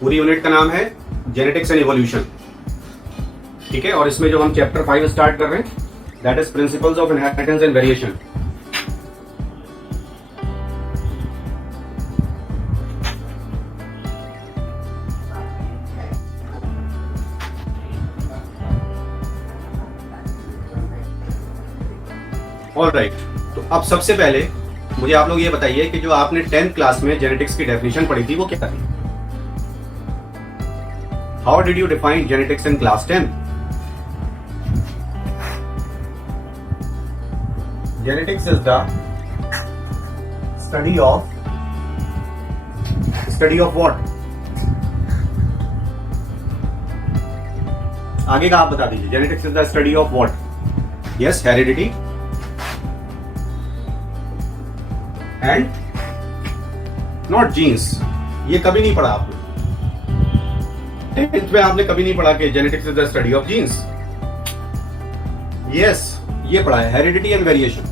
पूरी यूनिट का नाम है जेनेटिक्स एंड इवोल्यूशन, ठीक है। और इसमें जो हम चैप्टर 5 स्टार्ट कर रहे हैं, that is principles of inheritance and variation. Alright, तो अब सबसे पहले मुझे आप लोग ये बताइए कि जो आपने 10th क्लास में जेनेटिक्स की डेफिनेशन पढ़ी थी वो क्या थी? How did you define genetics in class 10? Genetics is the study of what? आगे का आप बता दीजिए। Genetics is the study of what? Yes, heredity and not genes. ये कभी नहीं पढ़ा आपने 10th में, आपने कभी नहीं पढ़ा कि genetics is the study of genes. Yes, ये पढ़ा है, हेरिडिटी एंड वेरिएशन।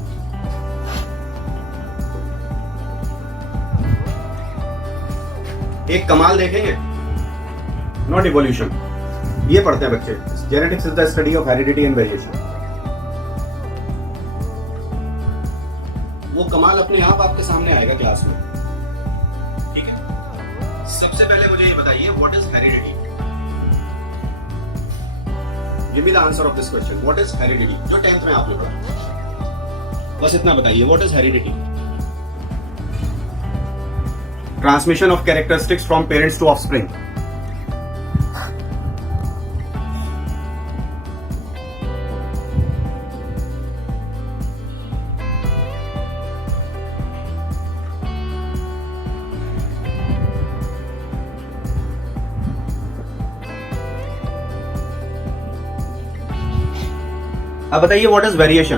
एक कमाल देखेंगे, नॉट इवोल्यूशन, ये पढ़ते हैं बच्चे। Genetics is the study of heredity and variation. वो कमाल अपने आप आपके सामने आएगा क्लास में, ठीक है। सबसे पहले मुझे ये बताइए, what is heredity? Give me the answer of this question. What is heredity? जो 10th में आपने पढ़ा, बस इतना बताइए। What is heredity? Transmission of characteristics from parents to offspring. अब बताइए, what is variation?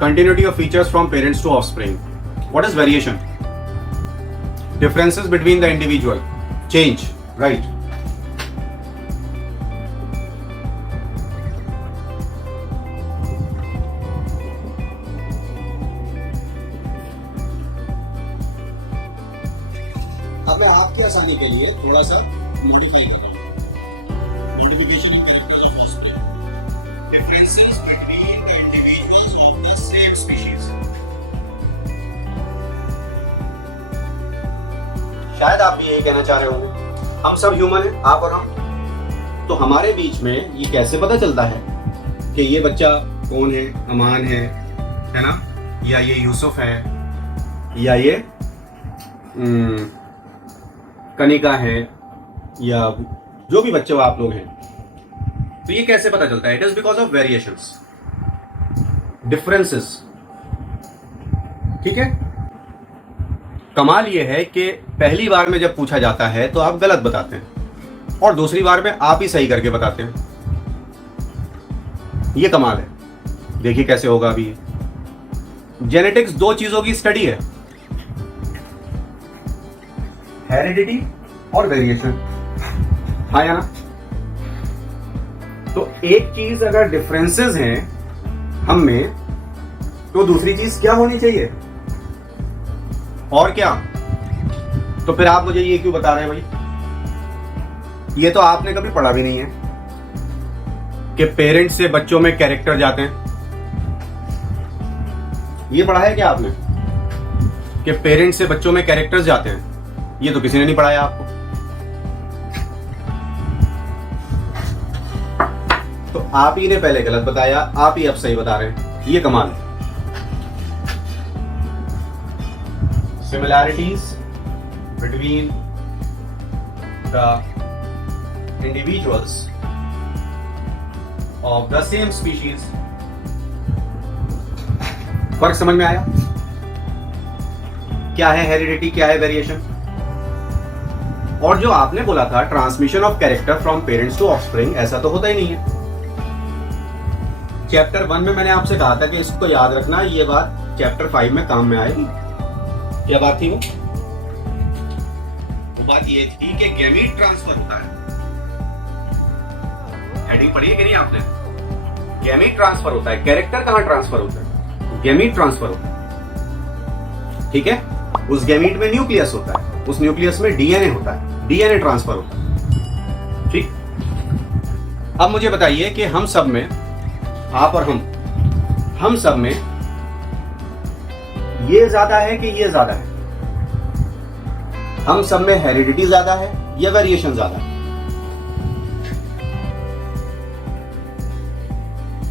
Continuity of features from parents to offspring. What is variation? Differences between the individual, change, right. अब मैं आपकी आसानी के लिए थोड़ा सा मॉडिफाई कर रहा हूं। Multiplication of characters of offspring, differences between the individuals of the same species. शायद आप भी यही कहना चाह रहे होंगे, हम सब ह्यूमन हैं, आप और हम, तो हमारे बीच में ये कैसे पता चलता है कि ये बच्चा कौन है? अमान है ना, या ये यूसुफ है, या ये कनिका है, या जो भी बच्चे आप लोग हैं, तो ये कैसे पता चलता है? It is because of variations, differences, ठीक है। कमाल ये है कि पहली बार में जब पूछा जाता है तो आप गलत बताते हैं, और दूसरी बार में आप ही सही करके बताते हैं। ये कमाल है। देखिए कैसे होगा अभी। जेनेटिक्स दो चीजों की स्टडी है, हेरिडिटी और वेरिएशन, हाँ या ना? तो एक चीज अगर डिफरेंसेस हैं हम में, तो दूसरी चीज क्या होनी चाहिए? और क्या? तो फिर आप मुझे ये क्यों बता रहे हैं भाई? ये तो आपने कभी पढ़ा भी नहीं है कि पेरेंट्स से बच्चों में कैरेक्टर जाते हैं। ये पढ़ा है क्या आपने कि पेरेंट्स से बच्चों में कैरेक्टर्स जाते हैं? ये तो किसी ने नहीं पढ़ाया आपको। तो आप ही ने पहले गलत बताया, आप ही अब सही बता रहे हैं। ये कमाल है। Similarities between the individuals of the same species. फर्क समझ में आया? क्या है हेरिडिटी, क्या है वेरिएशन? और जो आपने बोला था transmission of character from parents to offspring, ऐसा तो होता ही नहीं है। चैप्टर 1 में मैंने आपसे कहा था कि इसको याद रखना, ये बात चैप्टर 5 में काम में आएगी। क्या बात थी वो बात ये थी कि गैमीट ट्रांसफर होता है। हेडिंग पढ़ी है कि नहीं आपने? गैमीट ट्रांसफर होता है। कैरेक्टर कहां ट्रांसफर होता है? गैमीट ट्रांसफर होता है। ठीक है, उस गैमीट में न्यूक्लियस होता है, उस न्यूक्लियस में डीएनए होता है, डीएनए ट्रांसफर होता है। ठीक, अब मुझे बताइए कि हम सब में, आप और हम सब में ये ज्यादा है कि ये ज्यादा है? हम सब में हेरिडिटी ज्यादा है या वेरिएशन ज्यादा है?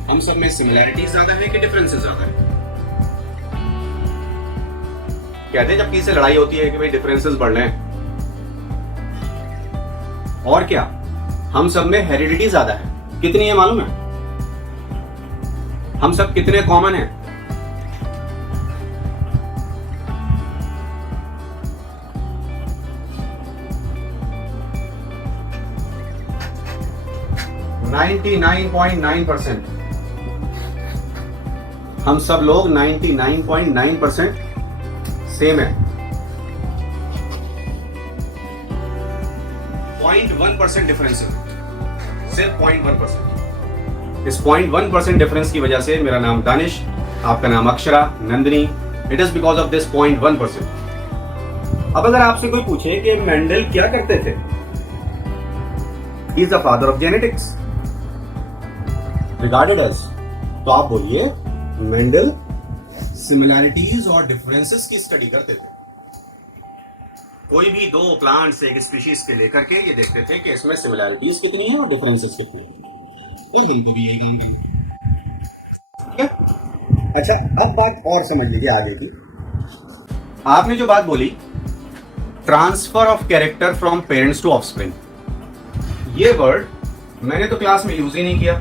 हम सब में सिमिलैरिटीज ज्यादा है कि डिफरेंसेस ज्यादा है? कहते हैं जब किसी से लड़ाई होती है कि भाई डिफरेंसेस बढ़ रहे हैं। और क्या, हम सब में हेरिडिटी ज्यादा है। कितनी है मालूम है? हम सब कितने कॉमन हैं? ,99.9%। हम सब लोग 99.9% सेम है। 0.1% डिफरेंस है, सिर्फ 0.1%। इस 0.1% डिफरेंस की वजह से मेरा नाम दानिश, आपका नाम Akshara, Nandini, it is because of this 0.1%। अब अगर आपसे कोई पूछे कि मेंडल क्या करते थे, he is the father of genetics regarded as, तो आप बोलिए मेंडल सिमिलैरिटीज और डिफरेंसेस की स्टडी करते थे। कोई भी दो प्लांट्स एक स्पीशीज के लेकर के ये देखते थे कि इसमें सिमिलैरिटीज कितनी है और डिफरेंसेस कितनी है, तो हिंदू भी यही कहेंगे। अच्छा, अब बात और समझ लीजिए आगे की। आपने जो बात बोली transfer of character from parents to offspring, ये वर्ड मैंने तो क्लास में यूज ही नहीं किया,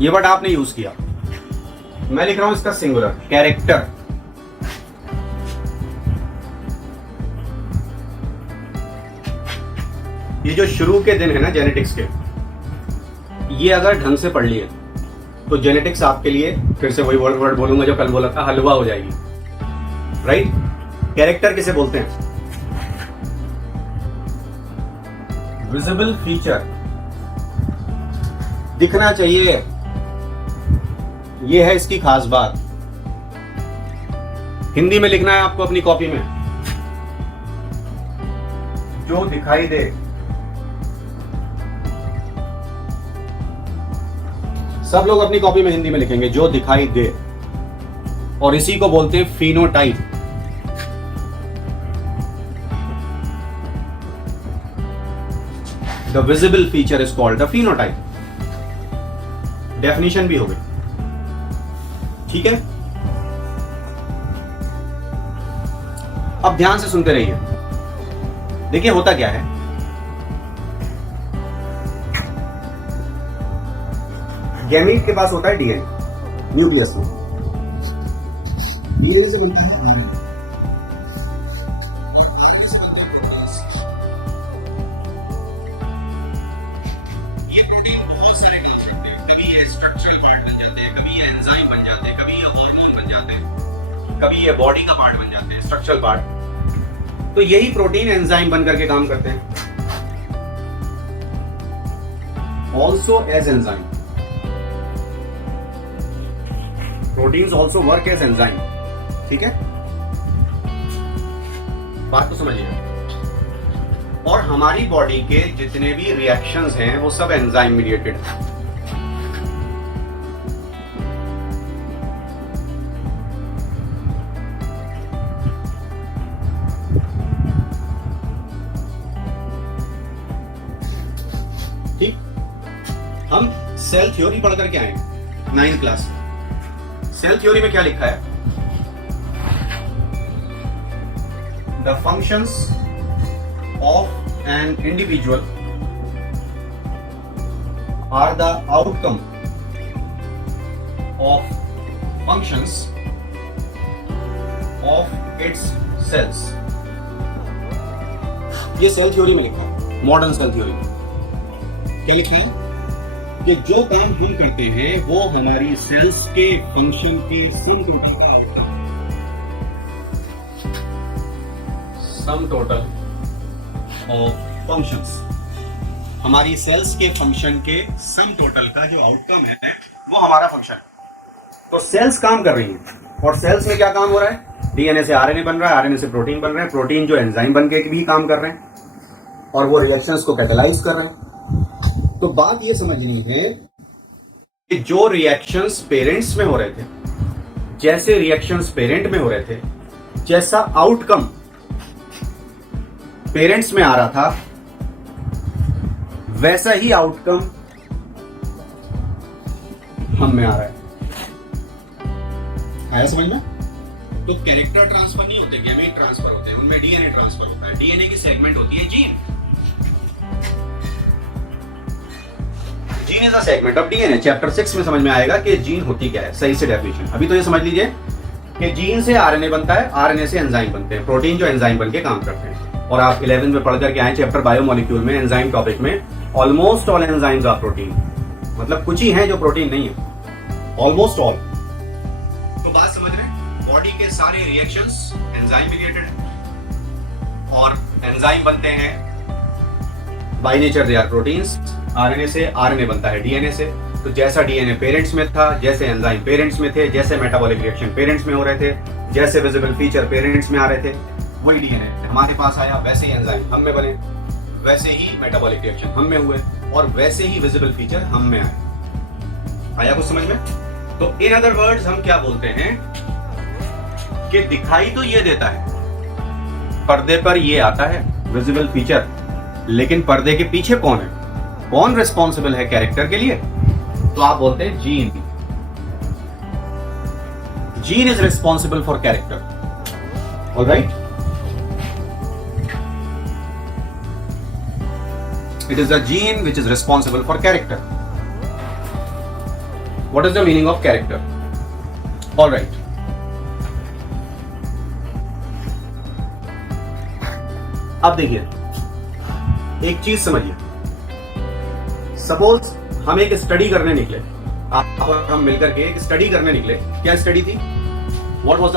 ये वर्ड आपने यूज किया। मैं लिख रहा हूं इसका सिंगुलर, कैरेक्टर। ये जो शुरू के दिन है ना जेनेटिक्स के, ये अगर ढंग से पढ़ लिए तो जेनेटिक्स आपके लिए, फिर से वही वर्ड बोलूंगा जो कल बोला था, हलवा हो जाएगी। राइट? कैरेक्टर किसे बोलते हैं? विजिबल फीचर, दिखना चाहिए, ये है इसकी खास बात। हिंदी में लिखना है आपको अपनी कॉपी में, जो दिखाई दे। सब लोग अपनी कॉपी में हिंदी में लिखेंगे जो दिखाई दे, और इसी को बोलते हैं phenotype. The visible feature is called the phenotype. Definition भी हो गई, ठीक है? अब ध्यान से सुनते रहिए। देखिए होता क्या है, गैमीट के पास होता है डीएनए न्यूक्लियस में, ये जो मिलता है कभी ये बॉडी का पार्ट बन जाते हैं, स्ट्रक्चरल पार्ट। तो यही प्रोटीन एंजाइम बन करके काम करते हैं, also as enzyme. Proteins also work as enzyme, ठीक है? बात को समझिए। और हमारी बॉडी के जितने भी रिएक्शंस हैं वो सब एंजाइम मीडिएटेड हैं। ठीक, हम सेल थ्योरी पढ़ करके आए 9th क्लास में। सेल थ्योरी में क्या लिखा है? The functions of an individual are the outcome of functions of its cells. ये सेल थ्योरी में लिखा है, मॉडर्न सेल थ्योरी में क्या लिखा है कि जो काम हम करते हैं वो हमारी सेल्स के फंक्शन की सम कंप्लीट का outcome. Sum total of functions. हमारी सेल्स के फंक्शन के सम टोटल का जो आउटकम है वो हमारा फंक्शन। तो सेल्स काम कर रही हैं और सेल्स में क्या काम हो रहा है? डीएनए से आरएनए बन रहा है, आरएनए से प्रोटीन बन रहे हैं, प्रोटीन जो एंजाइम बन के भी काम कर रहे हैं और वो रिएक्शंस को कैटेलाइज कर रहे हैं। तो बात ये समझनी है कि जो रिएक्शंस पेरेंट्स में हो रहे थे, जैसे रिएक्शंस पेरेंट में हो रहे थे, जैसा आउटकम पेरेंट्स में आ रहा था, वैसा ही आउटकम हम में आ रहा है। आया समझ में? तो कैरेक्टर ट्रांसफर नहीं होते, गैमेट ट्रांसफर होते हैं, उनमें डीएनए ट्रांसफर होता है। डीएनए की सेगमेंट होती है gene. Gene is a segment of DNA. Chapter 6 में समझ में आएगा कि जीन होती क्या है, सही से डेफिनेशन। अभी तो ये समझ लीजिए कि जीन से आरएनए बनता है, आरएनए से एंजाइम बनते हैं, प्रोटीन जो एंजाइम बन के काम करते हैं। और आप 11th में पढ़ करके आए चैप्टर बायोमोलिक्यूल में, एंजाइम टॉपिक में, almost all enzymes are protein. मतलब कुछ ही हैं जो प्रोटीन नहीं है, ऑलमोस्ट ऑल। तो बात समझ रहे हैं? बॉडी के सारे रिएक्शंस एंजाइम रिलेटेड हैं और एंजाइम बनते हैं by nature they are proteins. RNA से आरएनए बनता है डीएनए से। तो जैसा डीएनए पेरेंट्स में था, जैसे एंजाइम पेरेंट्स में थे, जैसे मेटाबॉलिक रिएक्शन पेरेंट्स में हो रहे थे, जैसे विजिबल फीचर पेरेंट्स में आ रहे थे, वही डीएनए हमारे पास आया, वैसे ही एंजाइम हम में बने, वैसे ही मेटाबॉलिक रिएक्शन हम में हुए और वैसे ही विजिबल फीचर हम में आए। आया कुछ समझ में? तो इन अदर वर्ड्स हम क्या बोलते हैं कि दिखाई तो ये देता है, पर्दे पर ये आता है विजिबल फीचर, लेकिन पर्दे के पीछे कौन है? कौन रिस्पॉन्सिबल है कैरेक्टर के लिए? तो आप बोलते हैं gene. Gene is responsible for character. Alright, it is the gene which is responsible for character. What is the meaning of character? All right. अब देखिए, एक चीज समझिए। सपोज हम एक स्टडी करने निकले, आप और हम मिलकर के एक स्टडी करने निकले। क्या स्टडी थी? What was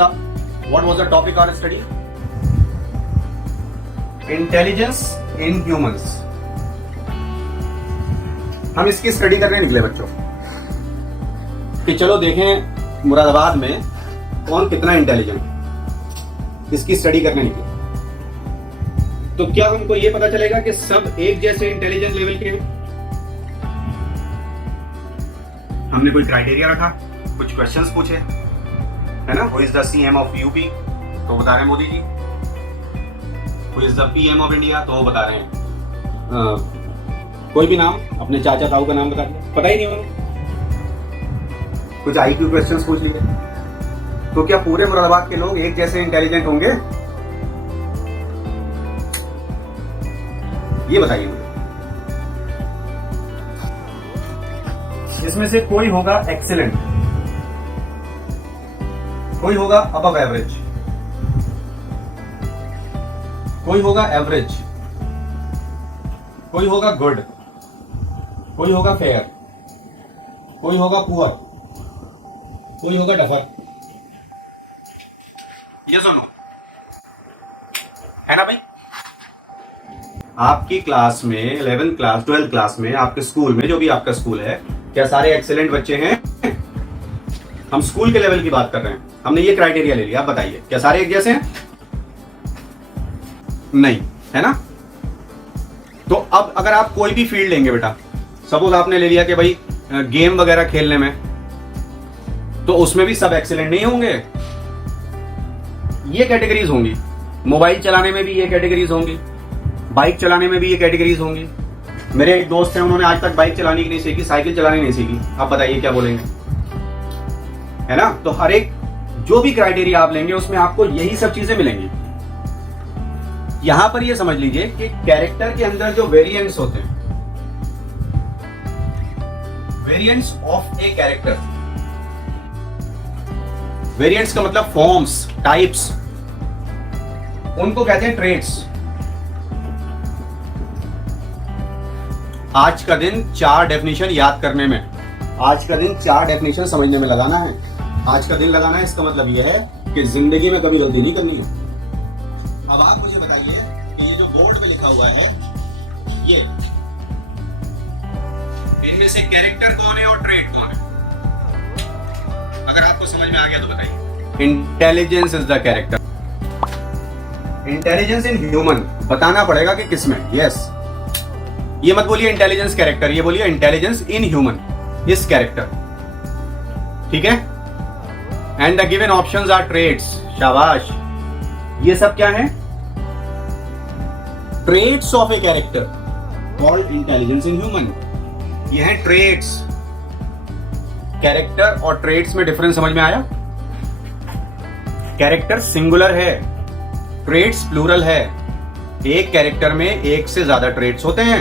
the topic of study? Intelligence in humans. हम इसकी स्टडी करने निकले बच्चों कि चलो देखें मुरादाबाद में कौन कितना इंटेलिजेंट। इसकी स्टडी करने निकले तो क्या हमको ये पता चलेगा कि सब एक जैसे इंटेलिजेंस लेवल के हैं? हमने कोई क्राइटेरिया रखा, कुछ क्वेश्चंस पूछे, है ना? Who is the CM of UP? तो बता रहे हैं Modi ji. Who is the PM of India? तो वो बता रहे हैं कोई भी नाम, अपने चाचा ताऊ का नाम बता दिया, पता ही नहीं उन्हें। कुछ आईक्यू क्वेश्चंस पूछ लिए। तो क्या पूरे मुरादाबाद के लोग एक जैसे इंटेलिजेंट होंगे? ये बताइए मुझे। इसमें से कोई होगा एक्सीलेंट, कोई होगा अबव एवरेज, कोई होगा एवरेज, कोई होगा गुड, कोई होगा फेयर, कोई होगा पुअर, कोई होगा डफर। ये सुनो, है ना भाई? आपकी क्लास में 11th क्लास 12th क्लास में, आपके स्कूल में, जो भी आपका स्कूल है, क्या सारे एक्सीलेंट बच्चे हैं? हम स्कूल के लेवल की बात कर रहे हैं। हमने ये क्राइटेरिया ले लिया। आप बताइए क्या सारे एक जैसे हैं? नहीं, है ना? तो अब अगर आप कोई भी फील्ड लेंगे बेटा, सपोज आपने ले लिया कि भाई गेम वगैरह खेलने में, तो उसमें भी सब एक्सीलेंट नहीं होंगे। ये कैटेगरीज होंगी। मोबाइल चलाने में भी ये कैटेगरीज होंगी, बाइक चलाने में भी ये कैटेगरीज होंगी। मेरे एक दोस्त हैं, उन्होंने आज तक बाइक चलानी नहीं सीखी, साइकिल चलानी नहीं सीखी। आप बताइए क्या बोलेंगे? है ना? तो हर एक जो भी क्राइटेरिया आप लेंगे उसमें आपको यही सब चीजें मिलेंगी। यहां पर ये समझ लीजिए कि कैरेक्टर के अंदर जो वेरिएंट्स होते हैं, variants of a character, variants का मतलब फॉर्म्स, टाइप्स, उनको कहते हैं ट्रेट्स। आज का दिन 4 डेफिनेशन याद करने में, आज का दिन 4 डेफिनेशन समझने में लगाना है। आज का दिन लगाना है, इसका मतलब यह है कि जिंदगी में कभी गलती नहीं करनी है। अब आप मुझे बताइए कि ये जो बोर्ड में लिखा हुआ है, ये इनमें से कैरेक्टर कौन है और ट्रेट कौन है? अगर आपको समझ में आ गया तो बताइए। Intelligence is the character. Intelligence in human बताना पड़ेगा कि किसमें। यस, ये मत बोलिए इंटेलिजेंस कैरेक्टर, ये बोलिए intelligence in human is character. ठीक है। And the given options are traits. शाबाश। ये सब क्या है? Traits of a character called intelligence in human. ये है ट्रेट्स। कैरेक्टर और ट्रेट्स में डिफरेंस समझ में आया? कैरेक्टर सिंगुलर है, ट्रेट्स प्लूरल है। एक कैरेक्टर में एक से ज्यादा ट्रेट्स होते हैं।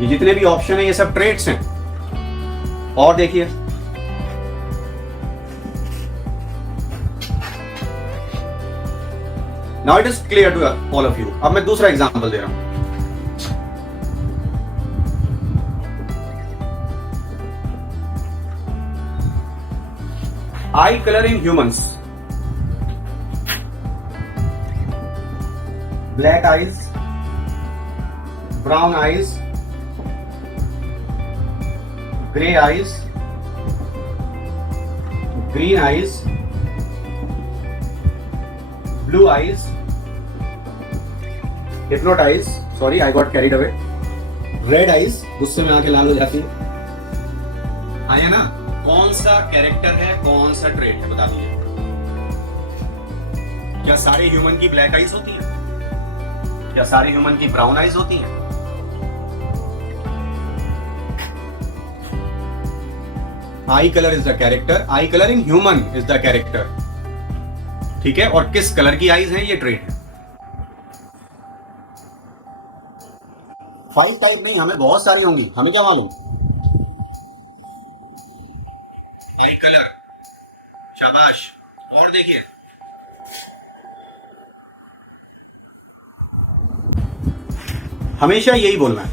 ये जितने भी ऑप्शन है ये सब ट्रेट्स हैं। और देखिए, now it is clear to all of you. अब मैं दूसरा एग्जांपल दे रहा हूं। Eye colour in humans, black eyes, brown eyes, grey eyes, green eyes, blue eyes, hypnotise, sorry I got carried away, red eyes, गुस्से में आंखें लाल हो जाती है। आया ना? कौन सा कैरेक्टर है, कौन सा ट्रेट है, बता दीजिए। क्या सारे ह्यूमन की ब्लैक आईज होती है? क्या सारे ह्यूमन की ब्राउन आईज होती हैं? आई colour is the character, I colour in human is the character. ठीक है। और किस कलर की आईज हैं ये ट्रेट है। 5 टाइप नहीं, हमें बहुत सारी होंगी, हमें क्या मालूम। आई कलर, शाबाश। और देखिए, हमेशा यही बोलना है,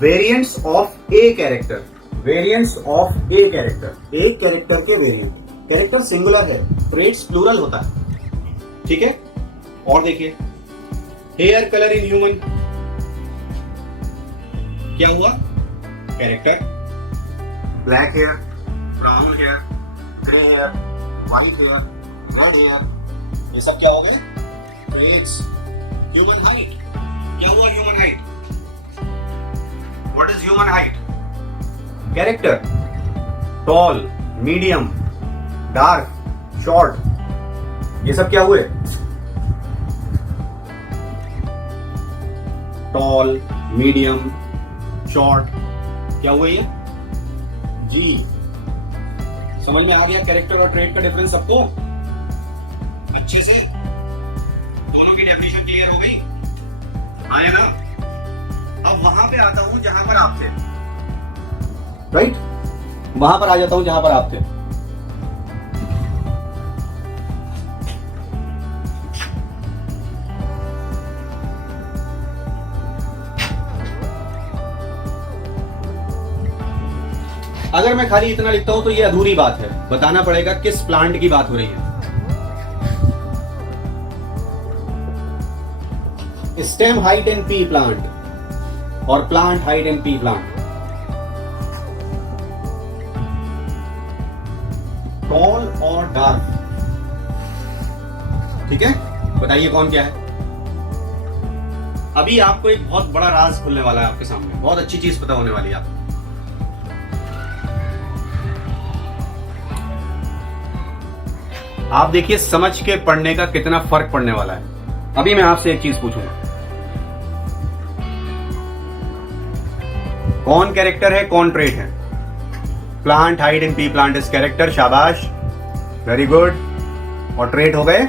variants of a character. Variants of a character, एक कैरेक्टर के वेरिएंट। कैरेक्टर सिंगुलर है, ट्रेट्स प्लूरल होता है। ठीक है। और देखिए, हेयर कलर इन ह्यूमन, क्या हुआ? Character, black hair, brown hair, grey hair, white hair, red hair, ये सब क्या हो गए? ट्रेट्स। ह्यूमन हाइट, क्या हुआ human height? What is human height? Character, tall, medium, dark, short, ये सब क्या हुए? टॉल, मीडियम, शॉर्ट, क्या हुए ये? जी। समझ में आ गया कैरेक्टर और ट्रेट का डिफरेंस सबको अच्छे से? दोनों की डेफिनेशन क्लियर हो गई? आया ना? अब वहां पे आता हूं जहां पर आप थे। राइट? वहां पर आ जाता हूं जहां पर आप थे। अगर मैं खाली इतना लिखता हूं तो ये अधूरी बात है। बताना पड़ेगा किस प्लांट की बात हो रही है। Stem height in pea plant और plant height in pea plant. Tall और डार्क। ठीक है। बताइए कौन क्या है? अभी आपको एक बहुत बड़ा राज खुलने वाला है आपके सामने। बहुत अच्छी चीज पता होने वाली है आपको। आप देखिए समझ के पढ़ने का कितना फर्क पड़ने वाला है। अभी मैं आपसे एक चीज पूछूंगा, कौन कैरेक्टर है, कौन ट्रेट है? Plant hide in pea plant is character. शाबाश, वेरी गुड। और ट्रेट हो गए?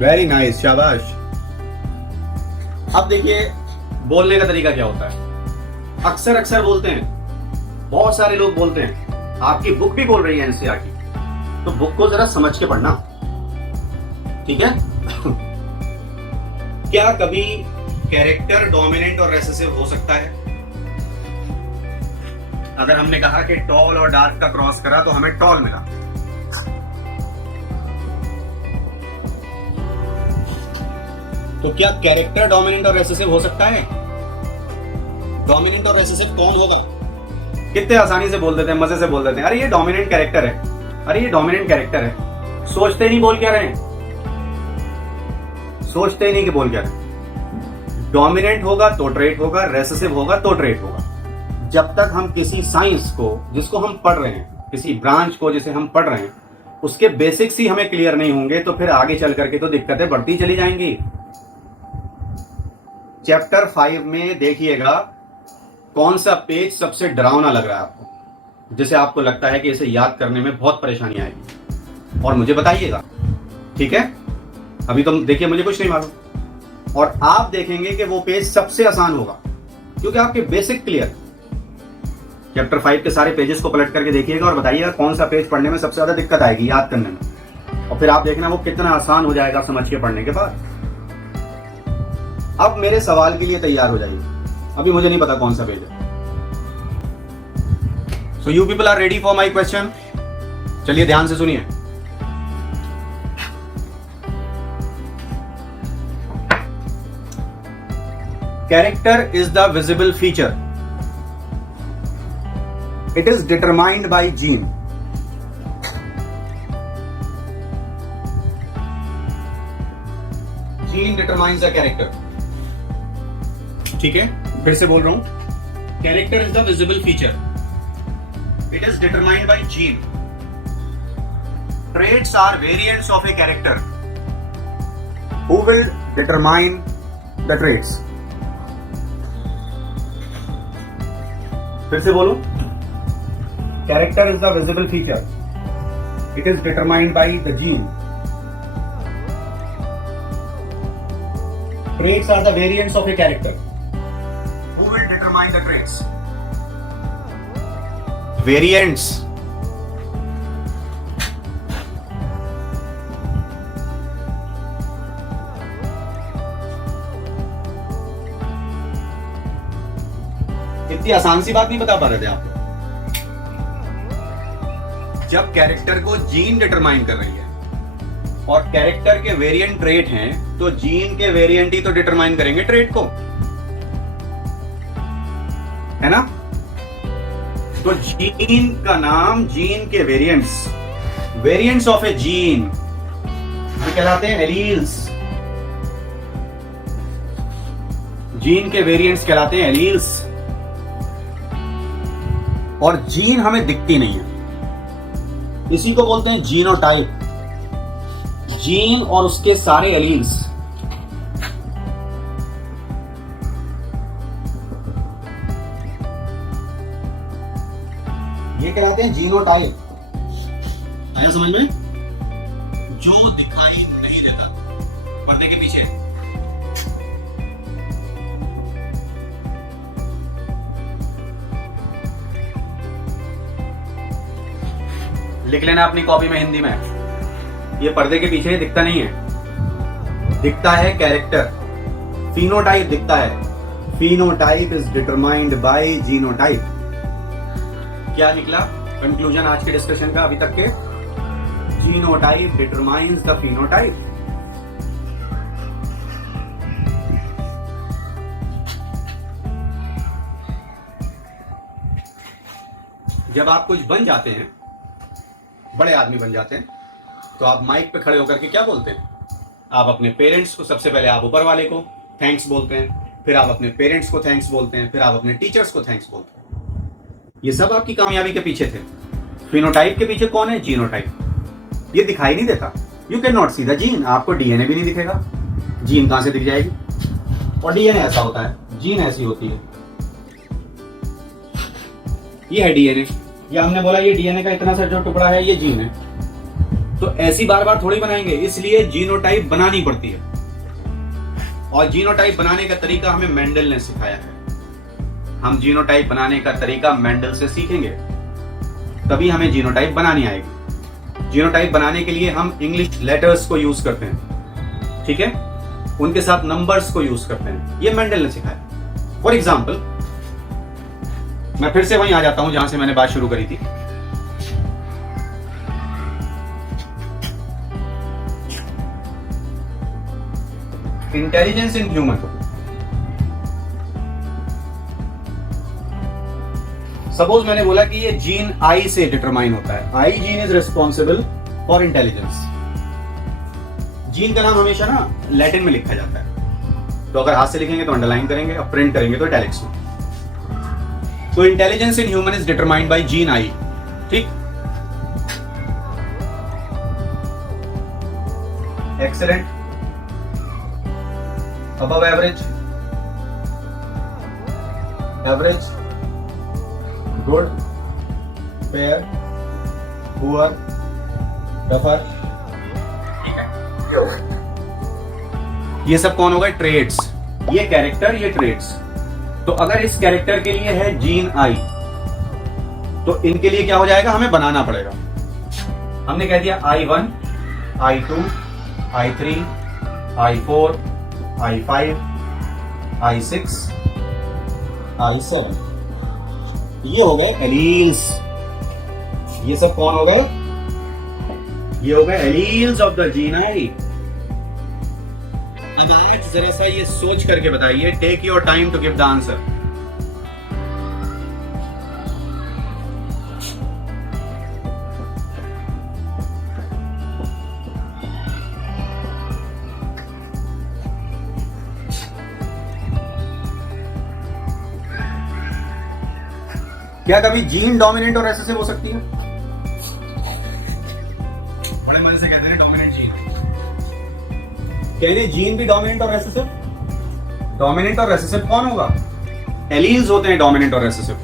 वेरी नाइस, शाबाश। अब देखिए बोलने का तरीका क्या होता है। अक्सर बोलते हैं, बहुत सारे लोग बोलते हैं, आपकी बुक भी बोल रही है एनसीईआर की, तो बुक को जरा समझ के पढ़ना। ठीक है। क्या कभी कैरेक्टर डोमिनेंट और रेसेसिव हो सकता है? अगर हमने कहा कि टॉल और डार्क का क्रॉस करा तो हमें टॉल मिला, तो क्या कैरेक्टर डोमिनेंट और रेसेसिव हो सकता है? डोमिनेंट और रेसेसिव कौन होगा? कितने आसानी से बोल देते हैं, मजे से बोल देते हैं, अरे ये डोमिनेंट कैरेक्टर है, अरे ये डोमिनेंट कैरेक्टर है। सोचते नहीं बोल क्या रहे हैं, सोचते ही नहीं कि बोल क्या रहे। डोमिनेंट होगा तो ट्रेट होगा, रेसेसिव होगा तो ट्रेट होगा। जब तक हम किसी साइंस को जिसको हम पढ़ रहे हैं, किसी ब्रांच को जिसे हम पढ़ रहे हैं, उसके बेसिक्स ही हमें क्लियर नहीं होंगे तो फिर आगे चल करके तो दिक्कतें बढ़ती चली जाएंगी। चैप्टर 5 में देखिएगा कौन सा पेज सबसे डरावना लग रहा है आपको, जिसे आपको लगता है कि इसे याद करने में बहुत परेशानी आएगी, और मुझे बताइएगा, ठीक है? अभी तो देखिए मुझे कुछ नहीं मालूम, और आप देखेंगे कि वो पेज सबसे आसान होगा क्योंकि आपके बेसिक क्लियर। चैप्टर 5 के सारे पेजेस को पलट करके देखिएगा और बताइएगा कौन सा पेज पढ़ने में सबसे ज्यादा दिक्कत आएगी याद करने में, और फिर आप देखना वो कितना आसान हो जाएगा समझ के पढ़ने के बाद। अब मेरे सवाल के लिए तैयार हो जाइए, अभी मुझे नहीं पता कौन सा पेज है। So you people are ready for my question? चलिए ध्यान से सुनिए। Character is the visible feature, it is determined by gene. Gene determines the character. ठीक है, फिर से बोल रहा हूं, character is the visible feature. It is determined by gene. Traits are variants of a character. Who will determine the traits? फिर से बोलूं, character is the visible feature. It is determined by the gene. Traits are the variants of a character. Who will determine the traits? Variants. इतनी आसान सी बात नहीं बता पा रहे थे आप। जब कैरेक्टर को जीन डिटरमाइन कर रही है और कैरेक्टर के वेरिएंट ट्रेट हैं, तो जीन के वेरिएंट ही तो डिटरमाइन करेंगे ट्रेट को, है ना? तो जीन का नाम, जीन के variants, variants of A gene, ये कहलाते हैं एलील्स। जीन के वेरिएंट्स कहलाते हैं एलील्स। और जीन हमें दिखती नहीं है, इसी को बोलते हैं जीनोटाइप। जीन और उसके सारे एलील्स। ये कहलाते हैं जीनोटाइप। आया समझ में? जो दिखाई नहीं देता पर्दे के पीछे। लिख लेना अपनी कॉपी में हिंदी में, ये पर्दे के पीछे दिखता नहीं है, दिखता है कैरेक्टर, फिनोटाइप दिखता है। Phenotype is determined bye genotype. क्या निकला कंक्लूजन आज के डिस्कशन का अभी तक के? Genotype determines the phenotype. जब आप कुछ बन जाते हैं, बड़े आदमी बन जाते हैं, तो आप माइक पे खड़े होकर के क्या बोलते हैं? आप अपने पेरेंट्स को, सबसे पहले आप ऊपर वाले को थैंक्स बोलते हैं, फिर आप अपने पेरेंट्स को थैंक्स बोलते हैं, फिर आप अपने टीचर्स को थैंक्स बोलते हैं। ये सब आपकी कामयाबी के पीछे थे। फिनोटाइप के पीछे कौन है? जीनोटाइप। ये दिखाई नहीं देता, you can not see the gene. आपको डीएनए भी नहीं दिखेगा, जीन कहां से दिख जाएगी? और डीएनए ऐसा होता है, जीन ऐसी होती है। ये है डीएनए, ये हमने बोला ये डीएनए का इतना सा जो टुकड़ा है ये जीन है। तो ऐसी बार बार थोड़ी बनाएंगे, इसलिए जीनोटाइप बनानी पड़ती है। और जीनोटाइप बनाने का तरीका हमें मेंडल ने सिखाया है। हम जीनोटाइप बनाने का तरीका मेंडल से सीखेंगे, तभी हमें जीनोटाइप बनानी आएगी। जीनोटाइप बनाने के लिए हम इंग्लिश लेटर्स को यूज करते हैं, ठीक है? उनके साथ नंबर्स को यूज करते हैं, ये मेंडल ने सिखाया। फॉर एग्जाम्पल, मैं फिर से वहीं आ जाता हूं जहां से मैंने बात शुरू करी थी। इंटेलिजेंस इन ह्यूमन, सपोज मैंने बोला कि ये जीन आई से डिटरमाइन होता है, आई gene is responsible for intelligence. Gene का नाम हमेशा ना लैटिन में लिखा जाता है, तो अगर हाथ से लिखेंगे तो अंडरलाइन करेंगे और प्रिंट करेंगे तो इटैलिक्स में। तो intelligence in human is determined by gene I, ठीक। Excellent, above average, average, good, fair, poor, duffer, ये सब कौन होगा? ट्रेड्स। ये कैरेक्टर, ये ट्रेड्स। तो अगर इस कैरेक्टर के लिए है जीन आई, तो इनके लिए क्या हो जाएगा? हमें बनाना पड़ेगा। हमने कह दिया I1, I2, I3, I4, I5, I6, I7, ये हो गए एलील्स। ये सब कौन हो गए? ये हो गए alleles of the gene eye. अब आज जरा सा ये सोच करके बताइए, take your time to give the answer. क्या कभी जीन डोमिनेंट और रेसेसिव हो सकती है? बड़े मजे से कहते हैं डोमिनेंट जीन, कहते जीन भी डोमिनेंट और रेसेसिव। डोमिनेंट और रेसेसिव कौन होगा? एलील्स होते हैं डोमिनेंट और रेसेसिव।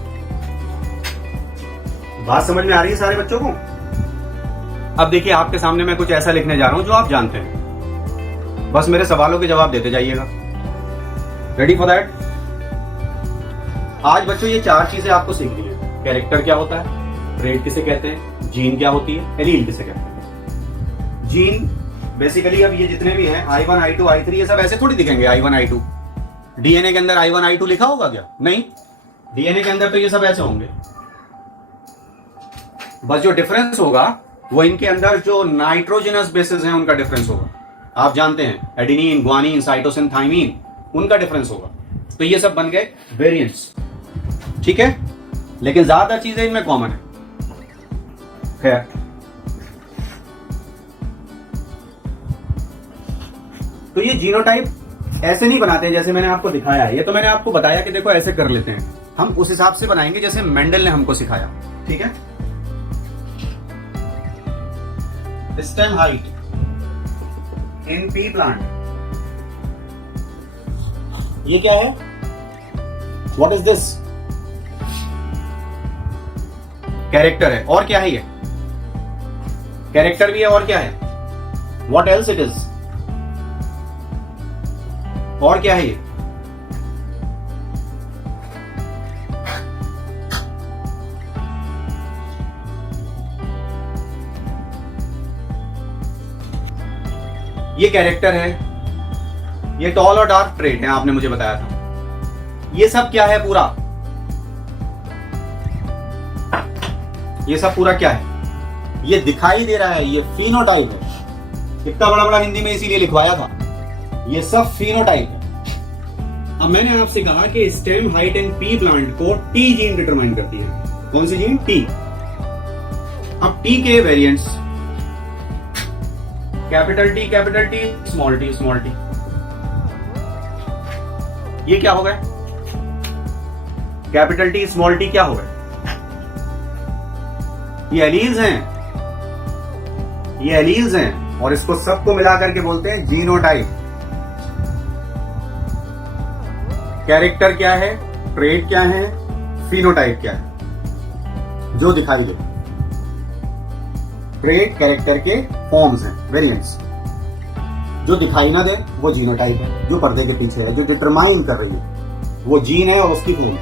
बात समझ में आ रही है सारे बच्चों को? अब देखिए, आपके सामने मैं कुछ ऐसा लिखने जा रहा हूं जो आप जानते हैं, बस मेरे सवालों के जवाब देते जाइएगा। Ready for that? आज बच्चों ये चार चीजें आपको सीखनी है। कैरेक्टर क्या होता है, ट्रेड किसे कहते हैं, जीन क्या होती है, एलील किसे कहते हैं। जीन बेसिकली अब ये जितने भी हैं I1, I2, I3, ये सब ऐसे थोड़ी दिखेंगे I1, I2। डीएनए के अंदर I1, I2 लिखा होगा क्या? नहीं, डीएनए के अंदर तो ये सब ऐसे होंगे। बस जो डिफरेंस होगा वो इनके अंदर जो नाइट्रोजनस बेसिस हैं उनका डिफरेंस होगा। आप जानते हैं एडिनिन, ग्वानिन, साइटोसिन, थाइमिन, उनका डिफरेंस होगा। तो ये सब बन गए वेरिएंट्स, ठीक है, लेकिन ज्यादा चीजें इनमें कॉमन है। खैर, तो ये जीनोटाइप ऐसे नहीं बनाते हैं जैसे मैंने आपको दिखाया है। ये तो मैंने आपको बताया कि देखो ऐसे कर लेते हैं, हम उस हिसाब से बनाएंगे जैसे मेंडल ने हमको सिखाया, ठीक है। Stem height in pea plant, ये क्या है? What is this? कैरेक्टर है। और क्या है? ये कैरेक्टर भी है, और क्या है? What else it is? और क्या है? ये कैरेक्टर है, ये टॉल और डार्क ट्रेट है, आपने मुझे बताया था। ये सब क्या है पूरा? ये सब पूरा क्या है? ये दिखाई दे रहा है, ये फिनोटाइप है। इतना बड़ा बड़ा हिंदी में इसीलिए लिखवाया था, ये सब फिनोटाइप है। अब मैंने आपसे कहा कि stem height in pea plant को टी जीन डिटरमाइन करती है। कौन सी जीन? टी। अब टी के variants capital T, small T, small T. ये क्या हो गए? कैपिटल टी, स्मॉल टी क्या हो गए? ये एलील्स हैं, ये एलील्स हैं, और इसको सबको मिलाकर के बोलते हैं जीनोटाइप। कैरेक्टर क्या है, ट्रेट क्या है, फिनोटाइप क्या है? जो दिखाई दे। ट्रेट कैरेक्टर के फॉर्म्स हैं, वेरिएंट्स। जो दिखाई ना दे वो जीनोटाइप है, जो पर्दे के पीछे है, जो डिटरमाइन कर रही है वो जीन है और उसकी फॉर्म।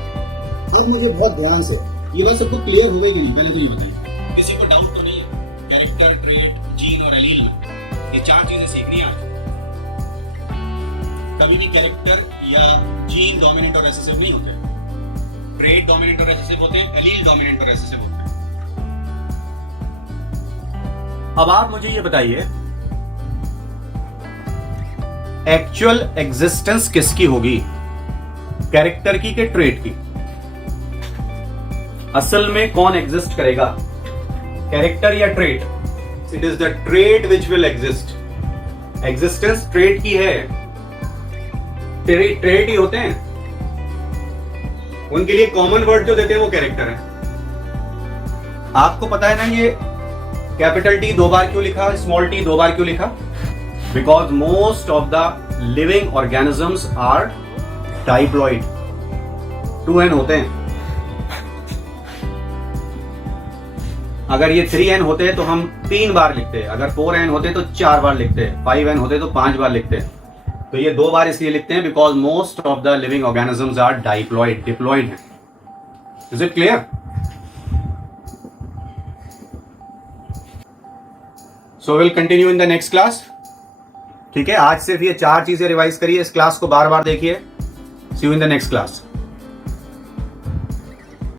अब मुझे बहुत ध्यान से ये बात सबको क्लियर हो गई कि नहीं, पहले तो ये बताइए, किसी को डाउट तो नहीं है? कैरेक्टर, ट्रेट, जीन और एलील में ये चार चीजें सीखनी है आज। कभी भी कैरेक्टर या जीन डोमिनेंट और रेसेसिव नहीं होते, ट्रेट डोमिनेंट और रेसेसिव होते हैं, एलील डोमिनेंट और रेसेसिव होते हैं। अब आप मुझे ये बताइए, एक्चुअल एग्जिस्टेंस किसकी होगी, कैरेक्टर की कि ट्रेट की? असल में कौन एग्जिस्ट करेगा, कैरेक्टर या trait? It is the trait which will exist. Existence trait की है, ट्रेट ही होते हैं, उनके लिए कॉमन वर्ड जो देते हैं वो कैरेक्टर है। आपको पता है ना ये कैपिटल टी 2 बार क्यों लिखा, स्मॉल टी 2 बार क्यों लिखा? Because most of the living organisms are diploid, 2n होते हैं। अगर ये 3n होते हैं तो हम 3 बार लिखते हैं, अगर 4n होते तो 4 बार लिखते हैं, 5n होते तो 5 बार लिखते हैं। तो ये 2 बार इसलिए लिखते हैं because most of the living organisms are diploid, diploid है। Is it clear? So will continue in the next class. ठीक है, आज सिर्फ ये 4 चीजें रिवाइज करिए, इस क्लास को बार बार देखिए। See you in the next class.